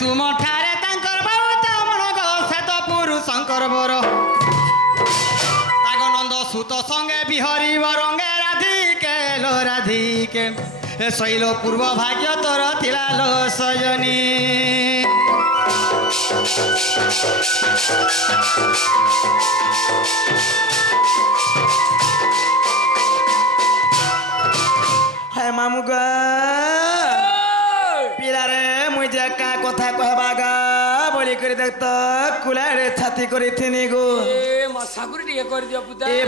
तुम ठारे तांकर बहुत मन गो से तो पुरुषंकर बर ताग नंद सुत संगे बिहरी रंगे राधिके लो राधिके शैल पूर्व भाग्य तोर थिला लो सजनी है मामुगा पिलारे मुझे का कथा कहबागा बोली कर देख तो कुलारे छाती करी थिनी गो ए मसागुर टिके कर दियो पुता ए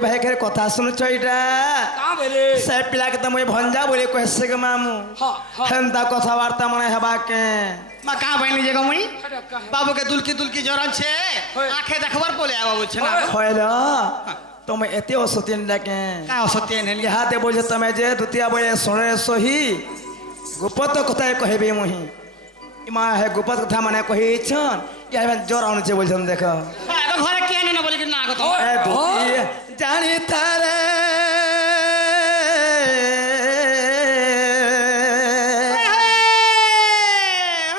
भाई के कथा सुन छइटा का भेले से पिला के त मुई भंजा बोली कहसे के मामू हां हेंता कथा वार्ता मने हेबा के मा का बनि जे गमुई बाबू के दुलकी जरन छे आंखे देखबर बोले बाबू छे ना होइला तुम एते असत्यन डाके का असत्यन हेली हाते बोझे तमे जे द्वितीय बोले सोने सही गुप्त कथा कहबे मुही इमा है गुप्त कथा माने कहि छन या जोर आउन छे बोलछन देख घरे के न बोली कि ना गत ए द्वितीय जानी थारे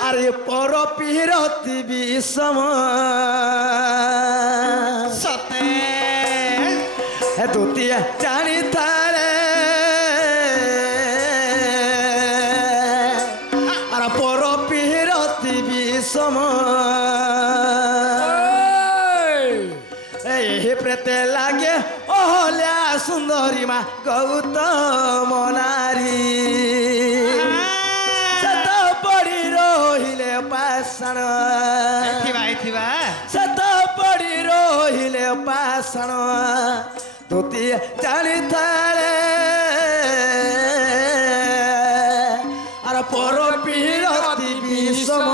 अरे पर पिरति विषम सते है द्वितीय जानी थारे अरे पर पिरति विषम प्रेते लागे ओहल्या सुंदरी मा गौतम नारी सत पड़ी रोहिले पाषाण थिबा सत पड़ी रोहिले पाषाण धोती जानी थारे अरे पर पिरति विषम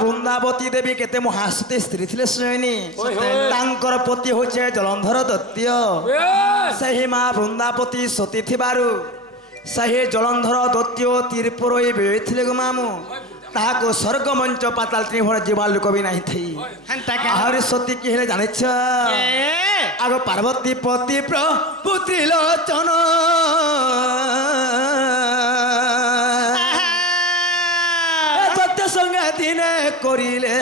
वृंदावती देवी केते महासती स्त्री थिले सैनी तांकर पति होचे जलंधर दत्य सही मां वृंदावती सती थिबारु सही जलंधर दत्य तिरपुरई बेथिले गो मामू ताको स्वर्ग मंच पाताल त्रिभुवन जीवा लोक भी नहीं थी हरि सती की हेले जाने छ आगो पार्वती पति पुत्री लोचन संगे दिने करिले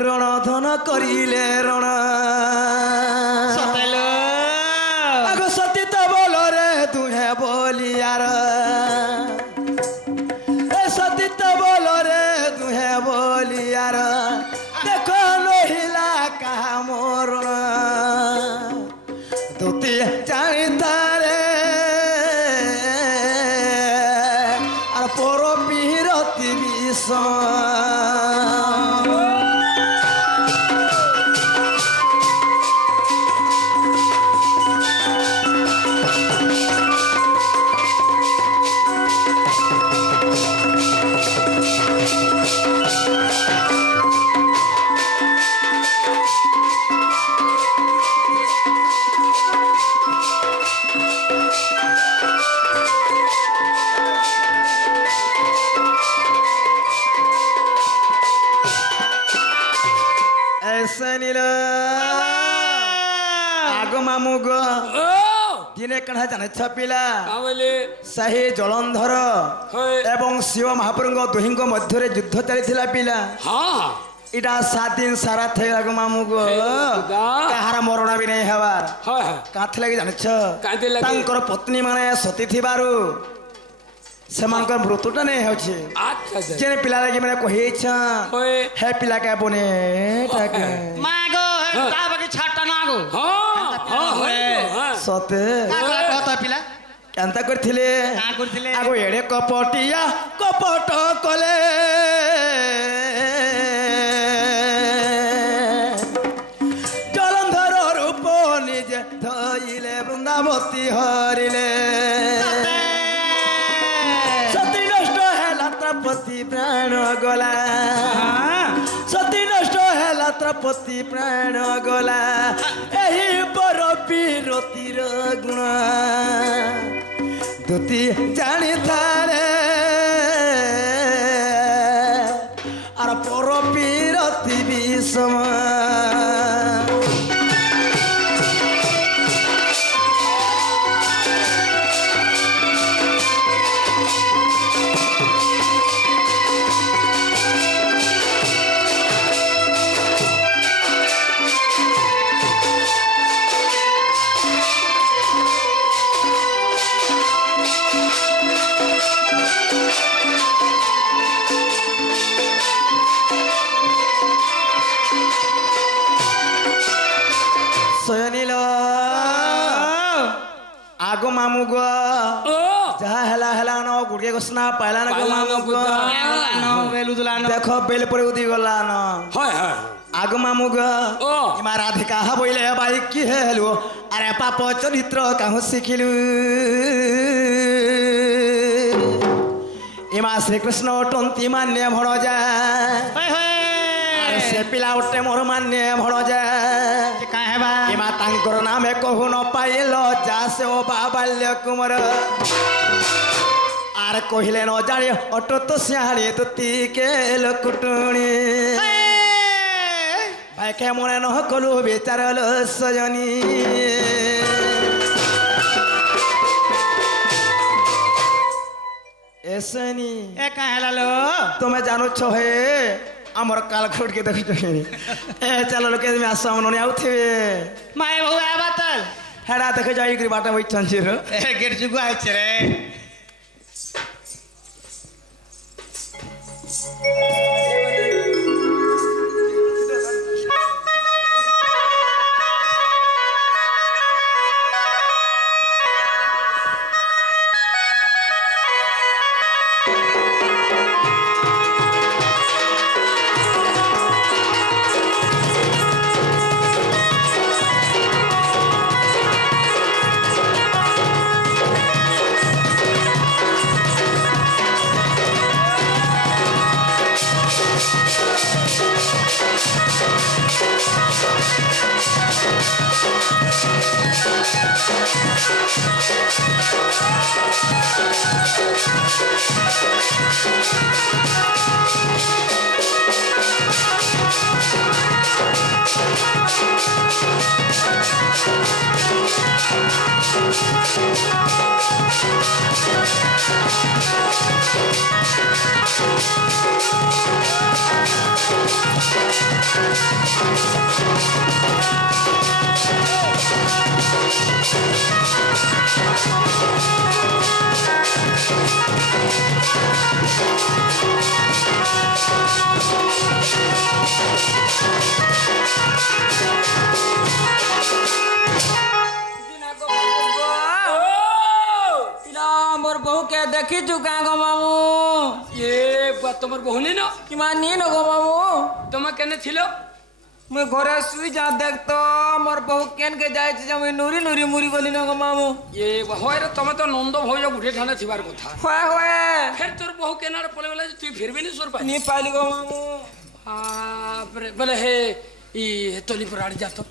रणधन करिले रण आगो सती तो बोलो रे तुहे बोलियार सती तो बोलो रे तुहे बोलियार देखो लोहिला कहा मोरण दुती जानी तारे और पर पिरति विषम आगो मामू गो दिने कणा जाने छपिला सही जलंधर एवं शिव महाप्रभु दुहिंग मध्य युद्ध चली पिला इटा 7 दिन सारा थे आगो मामू गो कहार मरण भी नहीं हवार काथे लगे जाने छ पत्नी माने सती थिबारु सेमानकर मृत्युटा नहीं होछे जेने पिला लगी मैंने कहि छ हे पिला के बने टाके मागो ताबके छाटा नागो सते कत पिला केनता करथिले आगो एडे कपटिया कपट कले जलंधर रूप निजे धइले वृंदावती हरिले पति प्राण गला सती नष्ट है त्रपति प्राण गला एही पर पीरतीर गुण दुती जानी थारे आर पर पीरती विषम आगो मामू गो जहा हेला हेला न गुड़के घोषणा पाइला न गो मामू गो देखो बेल पर उदी गला न आगो मामू गो इमा राधिका हा बोइले भाई की हेलो अरे पाप चरित्र काहु सिखिलु इमा श्री कृष्ण टंती मान्य भण जा से पिला उठे मोर मान्य भण जा इमा तांकर नामे कहु न पाइल जा से ओ बाल्य कुमार आर कहिले न जाने अटो तो सियाड़ी तुती के लकुटुणी भाई के मने न कलु बेचार सजनी ऐसनी ए कहला लो तुम्हें जानो छो है आमर काल खोट के देख ए चलो लोके में आसा मनने आउथिबे माय बहु आबातल हेडा देख जाई करी बाटा वई छंजीर ए गेट जुगु आइछ रे देखी चुका गो मामू ये तुमर बहुनी न कि मानी न गो मामू तुम केने छिलो मैं घरे सुई जा देख तो मोर बहु केन के जाय छ मैं नूरी नूरी मुरी गली न गो मामू ये होय रे तुम तो नंद भौज गुठे ठाने थिबार कथा होय फिर तोर बहु केनार पले वाला तू फिर भी नहीं सुर पाई नी पाली गो मामू हां बोले हे ई तोली पर आड़ी जातो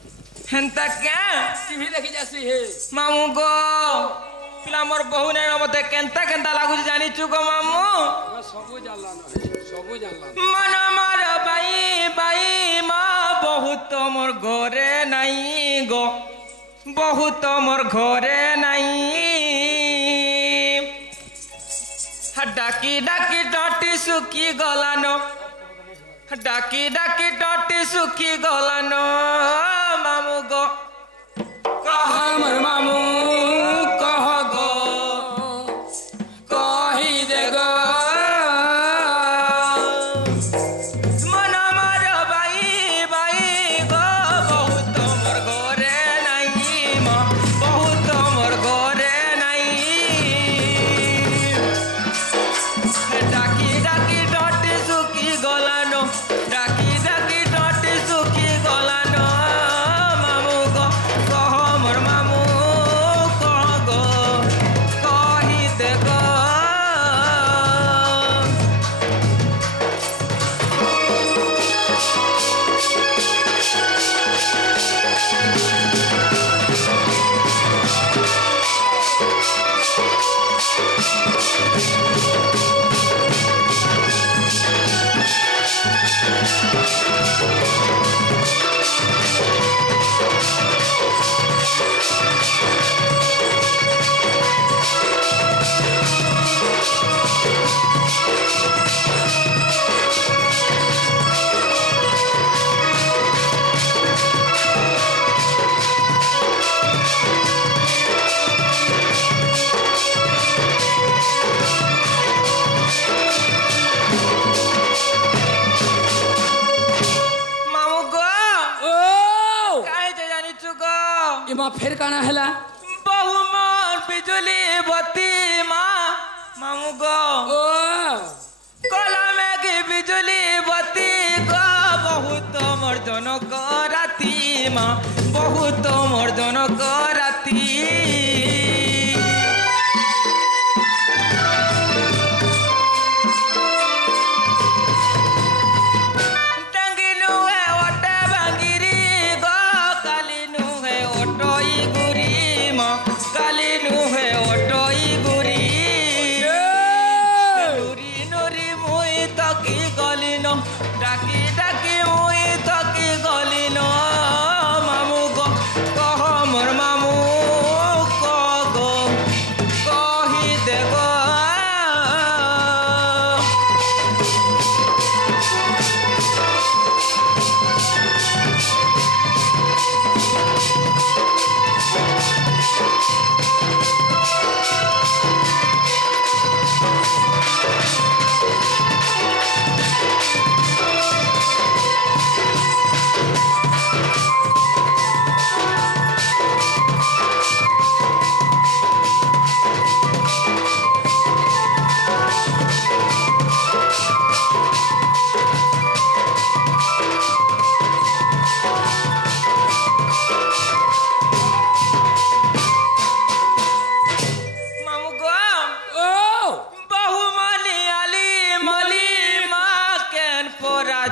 हंता क्या टीवी देखि जासी हे मामू गो पिला मोर बहु नै मते केनता केनता लागु जानी छु गो मामू सबु जानला न सबु जानला मन मार बाई बाई मा बहुत मोर घरे नाही गो बहुत मोर घरे नाही डाकी डाकी टटी सुखी गलानो डाकी डाकी टटी सुखी गलानो मामू गो कह मोर मामू कह गो कही दे गो मन मार बाई बाई गो बहुत मोर घरे नाही मा बहुत मोर घरे नाही डाकी डाकी टटी सुखी गलानो डाकी डाकी टटी सुखी गलानो एमा फेर काना हैला बहु मोर बिजुली बत्ती माँ मामू गो ओ कला में की बिजुली बत्ती गो बहुत मोर जनक राती माँ बहुत मोर जनक राती डाकी डाकी मुई तकी गली न मामू गो कह मोर मामू कह गो कही दे गो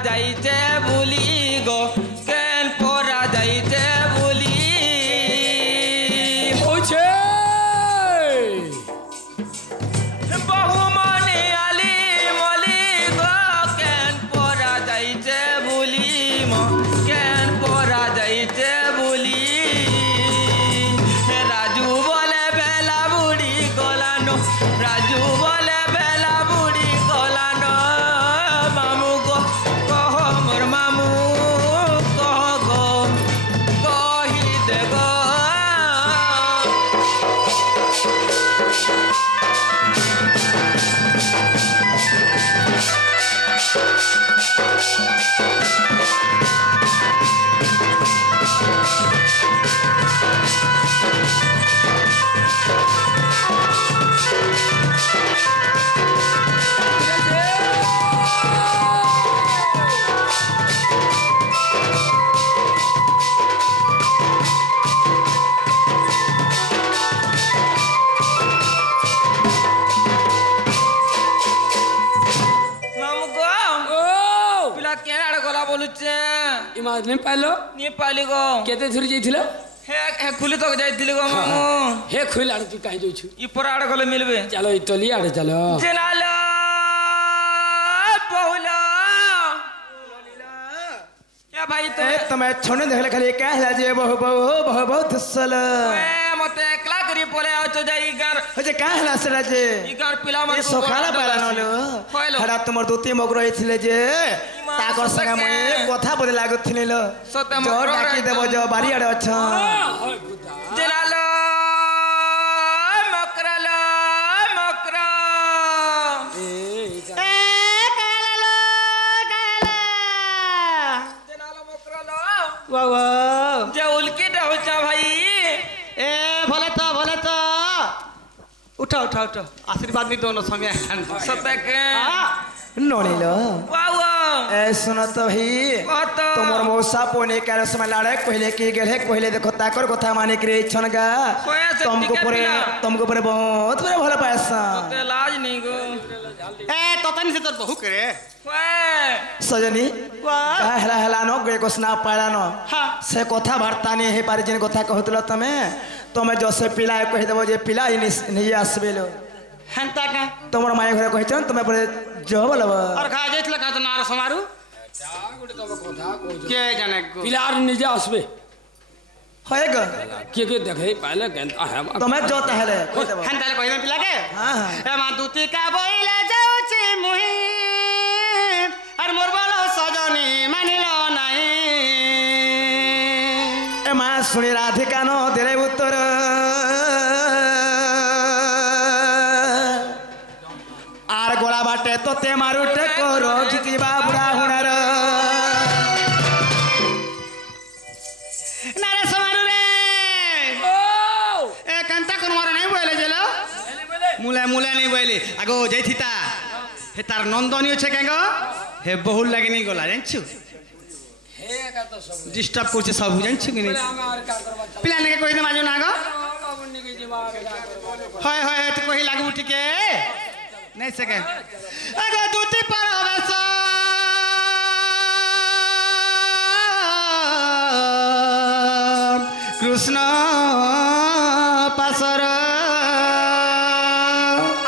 जाइते बुली गो केन पोरा जाइते बुली होछे बहु माने आली मली गो केन पोरा जाइते बुली म केन पोरा जाइते बुली राजू बोले बेला बुढ़ी गोलानो राजू बोले बेला बुढ़ी गोलानो मामू गो मोर मामू कह गो कही दे गो इमाजने पालो नी पाली गो केते धुरी जाइथिलो हे खुली तक जाइथिली गो मामू हे खुल आड़ तू काहे जाइछु ई पर आड़ गले मिलबे चलो ई तली आड़ चलो जनालो बहुला या भाई तो तुम्हें छोने देखले खाली क्या है जे बहु बहु बहु बहुत सल ए मते एकला करी पले आ तो जाई गार जे का हला सरा जे ई गार पिला मन सखाला पाला नलो हरा तुमर दुती मग रहिथिले जे ताकर संगे मय कथा बोले लागथिले लो सते जो डाकी देबो जो बारी आड़े अछ जलालो मकरालो मकरा ए कालालो काला जलालो मकरालो वाह वाह जे उल्की डहुचा भाई ए भले तो उठा उठा उठा आशीर्वाद नी दोनों संगे सते के नोनीलो वाह ए सुनो तो भाई तुमर मौसा पोने कर समय लाड़े कहले की गेले कहले देखो ताकर कथा माने करे छनगा तुमको परे बहुत बड़े भला पायसा ते लाज नहीं गो ए ततन से तो बहु करे ओए सजनी का हला हला न गए को स्ना पाला न से कथा वार्ता ने हे पारे जिन कथा कहतलो तमे जो से पिला कहि देबो जे पिला नहीं आसबेलो हंता का तुमर माय घरे कहछन तमे परे जो बोलबो और खा जाइतला का त नार समारू क्या गुटे तब कथा को के जाने को पिलार निजे आसबे होएगा के देखे पहले गंता है तमे जो तहले हंता कहि पिला के हां ए मा दूती का बोइले जाउची मुही और मोर बोलो सजनी मानिलो नाही ए मा सुनी राधिका नो देरे उत्तर आर गोला बाटे तो ते मारुटे करो खिचिबा बुढ़ा हुनर नारे समारू रे मुला मुला नहीं बोले आगो जाइथिता हे तार नंदनी अच्छे केंगो हे बहुल लगे नहीं गला जानछु हे का तो सब डिस्टर्ब करछे सब जानछु कि नहीं पिला ने कहि दे माजो नागो हाय हाय तो कहि लागू ठीके नहीं सके आगो दूती पर हवेस कृष्ण पासर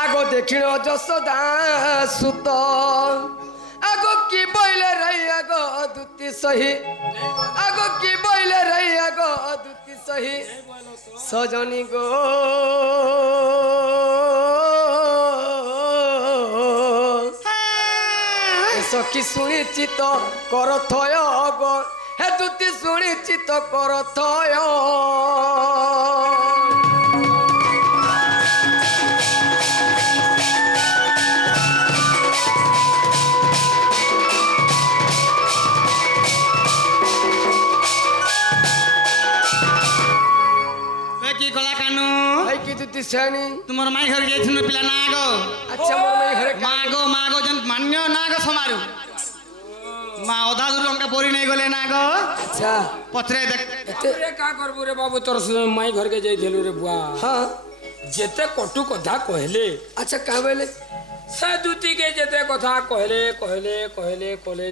आगो देखिलो जसोदा सुत आगो की बोले रही आगो दूती सही आगो की बोले रही आगो दूती सही सजनी गो सखी शुणी चित कर थय गो हे दूती शुणी चित कर थय तुमर माई घर गई पिला नागो अच्छा मोर माई घरे मागो मागो जन मान्य नागो समारू मा ओधा दूर हमका बोरी नहीं गले नागो अच्छा पथरे देख रे का करबू रे बाबू तोर माई घर के जाई धेलु रे बुआ हां जेते कटु कथा कहले अच्छा का बेले से दूती के जेते कथा कहले कहले कहले कहले